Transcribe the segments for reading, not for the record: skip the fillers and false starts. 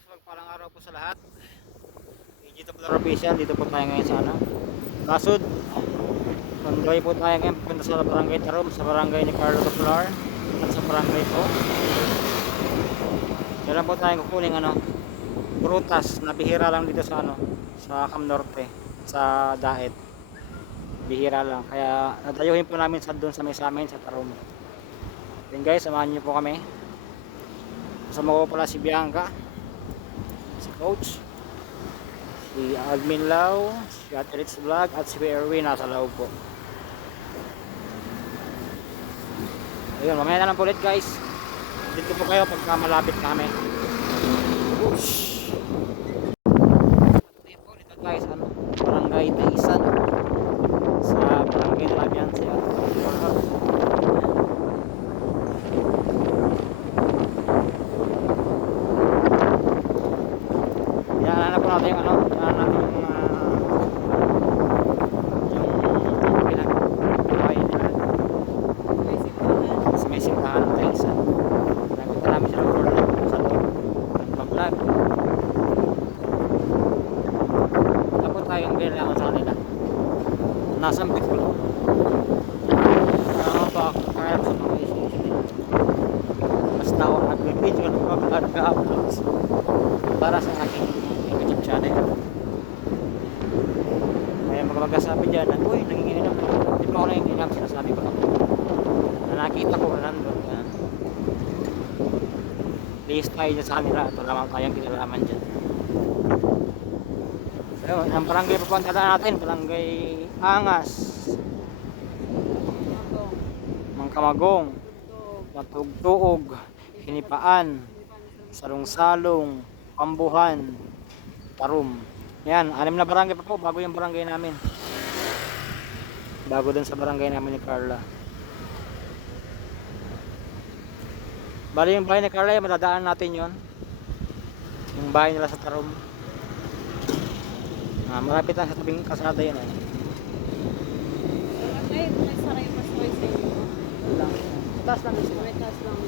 guys, magpalang araw po sa lahat. Dito po official, dito po tayo ngayon sa Kasud. On the way po tayo ngayon pupunta sa barangay Tarom, sa barangay ni Carlo Toplar at sa barangay po. Diyan po tayo kukuning prutas na bihira lang dito sa sa Cam Norte, sa Daet. Bihira lang, kaya nadayuhin po namin sa doon sa may sa amin sa Tarom. Then guys, samahan niyo po kami. Kasama ko pala si Bianca, si Coach, si Admin Lau, si Ate Ritz Vlog at si Erwin nasa loob po. Ayun, mamaya na lang po ulit guys. Dito po kayo pagka malapit kami. Whoosh! Dito po, dito tayo sa barangay Taisan, sa barangay Labian siya. Hanap natin yung yung pinag-buhay nila sa may simbahan ng Taisan. Nakita namin sila for sa loob ng pag-vlog. Tapos tayong bilala ko sa kanila. Nasa Bicol. Pa ako kaya sa mga issues nila. Basta ako nag-video ng pag-uploads para sa aking YouTube channel. Kaya magsasabi dyan na, uy, nanginginom. Hindi pa ako nanginginom, sinasabi ko lang. Na nakita ko na nandun. Please tayo dyan sa kanila at wala mang tayong kinalaman dyan. So, ang barangay papunta natin, barangay Angas, Mangkamagong, Matugtuog, Hinipaan, Salong-Salong, Pambuhan, Tarom. Yan, 6 na barangay pa po bago yung barangay namin. Bago dun sa barangay namin ni Carla. Bali yung bahay ni Carla, madadaan natin yon. Yung bahay nila sa Tarom. Malapit lang sa tabing kasada yun. May saray pa sa inyo. Taas lang dito. May taas lang.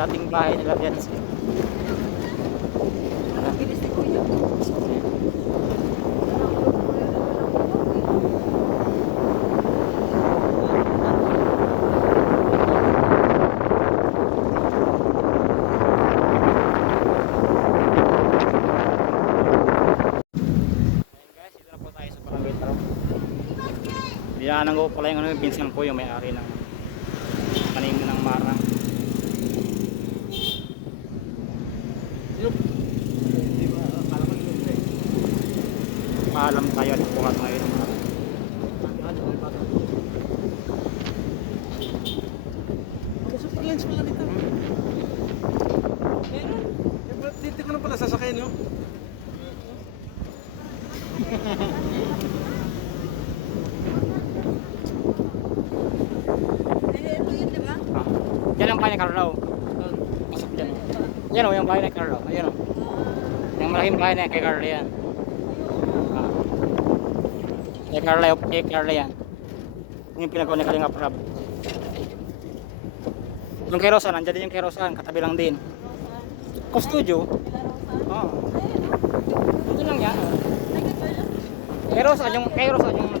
Dating bahay nila yan siya. Bilis ni Kuya. Guys, dito na po tayo sa barangay Tarom. Diyanan ko pala yung yung pinsan ko, yung may-ari ng tanim ng marang. Paalam tayo at bukat ngayon ng marang. Gusto pa lens pala dito. Yan ang bahay ni Carlo. Pasok dyan. Yan o, yung bahay ni Carlo. Ayun o. Yung malaking bahay na kay Carlo yan. Ah. Kay Carlo yan. Yung pinagawa ni Kalinga Prab. Yung kay Rosa, nandiyan din yung kay Rosa, katabi lang din. Studio. Oo. Ito lang yan. Oh. Kay Rosa yung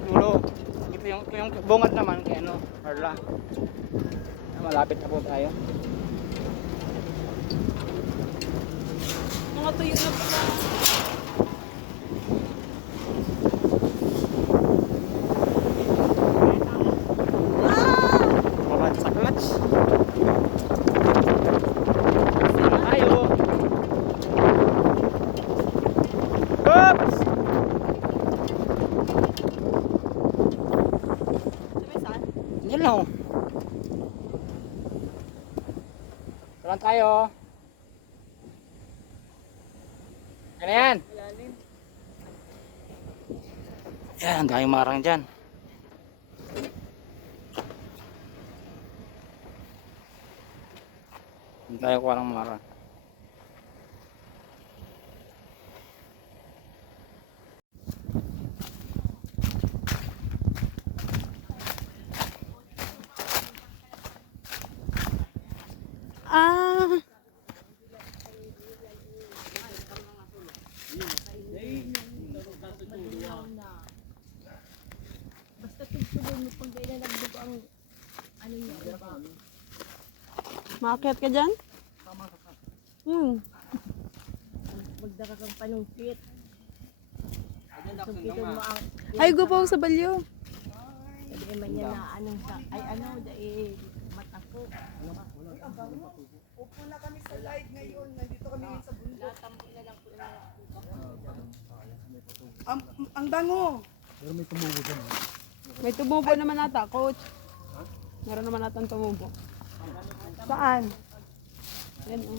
dulo. Ito yung bungad naman kay ano, Carla. Malapit na po tayo. Mga tuyo na pala. Bumad sa clutch. Sana tayo. Oops! Sabi saan? Yan lang. Tulan tayo. Ano yan? Malalim. Yan, dahil marang dyan. Hindi tayo kuha ng marang. Ah. Basta tugtugin mo pag ilalagdag ang ano niya, iba. Maakyat ka dyan? Magdaka kang panungkit. Sumpitin mo ang... Ay, gupaw sa balyo. Sabi man niya na anong sa... Ay ano, dahil mata ko. Upo na kami sa live ngayon. Nandito kami ngayon sa bundok. Ang bango. May tumubo naman ata, coach. Meron naman ata tumubo. Saan? Yan oh.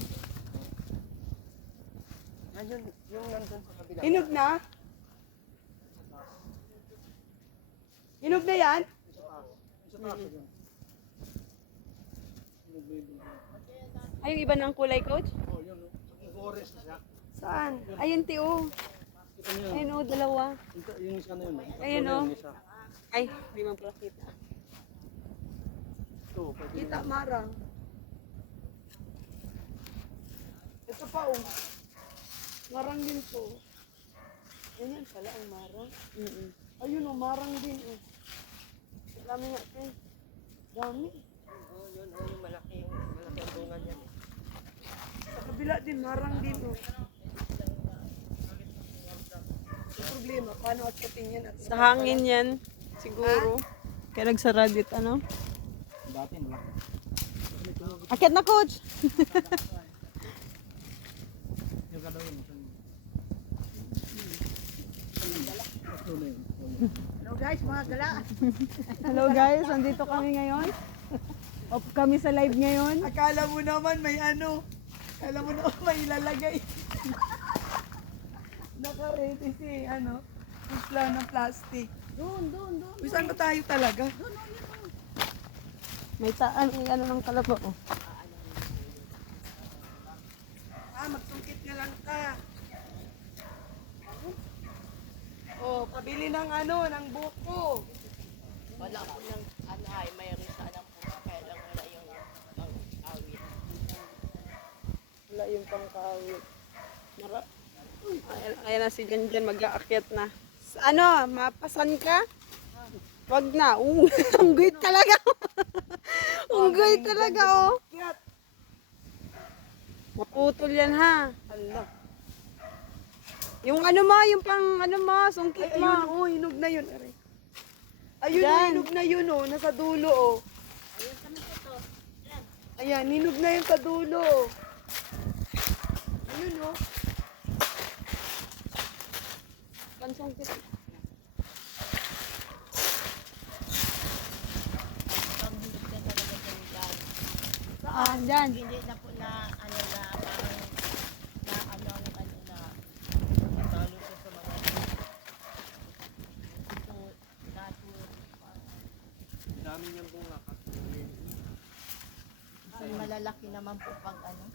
Hinog na? Hinog na yan? Ay, yung iba ng kulay, coach? Saan? Ayun, Tio. Ayun oh, dalawa. Ayun oh. Ay, hindi man pala kita. Kita marang. Ito pa oh. Marang din to. Ganyan pala ang marang. Ayun oh, marang din oh. Dami nga eh. Dami. Malaki ang bunga niya. Sa kabila din, marang din oh. Ang problema, paano atkatin yan? Sa hangin yan, siguro. Kaya nagsaradit, ano? Dati wala. Akit na, coach! Yung galawin. Hello guys, mga gala. Hello guys, nandito kami ngayon. Off kami sa live ngayon. Akala mo naman may ano. Akala mo naman may ilalagay. Naka-ready si ano. Isla ng plastic. Doon. Uy, saan ba tayo talaga? May taan, ano ng kalabo. Oh. Magsungkit na lang ka. Oh, pabili ng ano, ng buko. Wala ko ng ano ay mayroon sana po. Kaya lang wala yung awit. Wala yung pangkawit. Ayan na si Janjan, mag-aakyat na. Ano, mapasan ka? Wag na. Unggoy talaga. Unggoy talaga, oh. Kiyat. Maputol yan, ha. Hala. Yung ano mo, yung pang ano mo, sungkit Ay, mo. ayun, oh, hinog na yun. Aray. Ayun, oh, Yan. hinog na yun, oh. Nasa dulo, oh. Ayan, hinog na yun sa dulo. Ayun, oh. Pansungkit. Ah, dyan. Hindi na po na ano na parang na ano ang ano na talo ko sa mga ito nato malalaki naman po pag ano.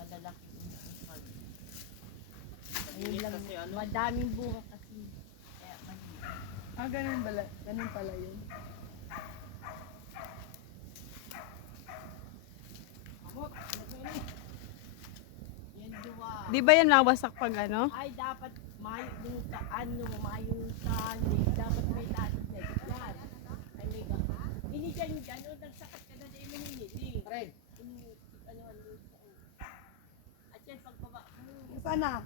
Malalaki yung pag. Ayun lang, madaming bunga kasi. Kaya maliit. Ganun pala yun. Yan duwa. Di ba yan nawasak pag ano? Ay, dapat yung mayong tali. Dapat may tali na yan. Ay, may gano'n. Hindi dyan, o nagsakat ka na na iminili. Red. At yan, pagbaba. Saan na?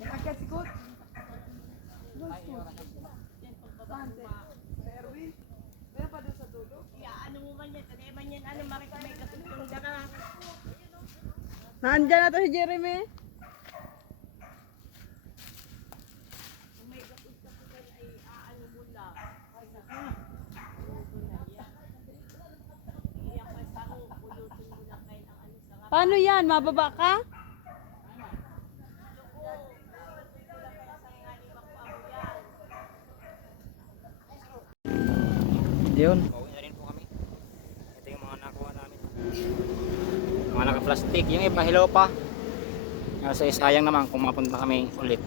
Nakakyat si Coach. Yan, pagbaba. Sa Erwin. Meron pa doon sa dulo. Iya, ano mo man yan? Tanayan man yan, ano, may katutulong ka na. Nandyan na to si Jeremy. Kung may katutulong ay aano mo lang. Iya, basta mo, pulutin mo lang kayo ng ano sa nga. Paano yan? Mababa ka? Yun. Pauwi na rin po kami. Ito yung mga nakuha namin. Mga naka-plastic. Yung iba hilaw pa. Kasi sayang naman kung mapunta kami ulit.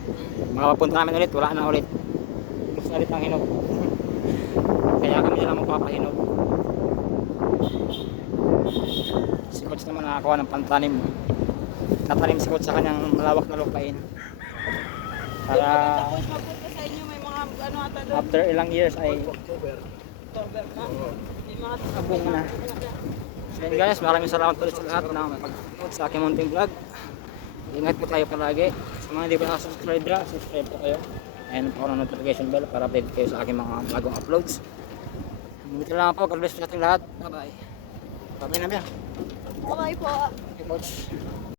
Makapunta namin ulit, wala na ulit. Gusto ulit ang hinog. Kaya kami na lang magpapahinog. Si Coach naman nakakuha ng pantanim. Natanim si Coach sa kanyang malawak na lupain. Para Tapos mapunta sa inyo may mga ano ata doon. after ilang years ay October na. May mga abong na. So yun guys, maraming salamat ulit sa lahat na mag-nood sa aking munting vlog. Ingat po tayo palagi. Sa mga hindi pa nakasubscribe na, subscribe po kayo. And po ng notification bell para update kayo sa aking mga bagong uploads. Dito lang po, God bless sa ating lahat. Bye bye. Bye bye na. Okay po. Okay, Coach.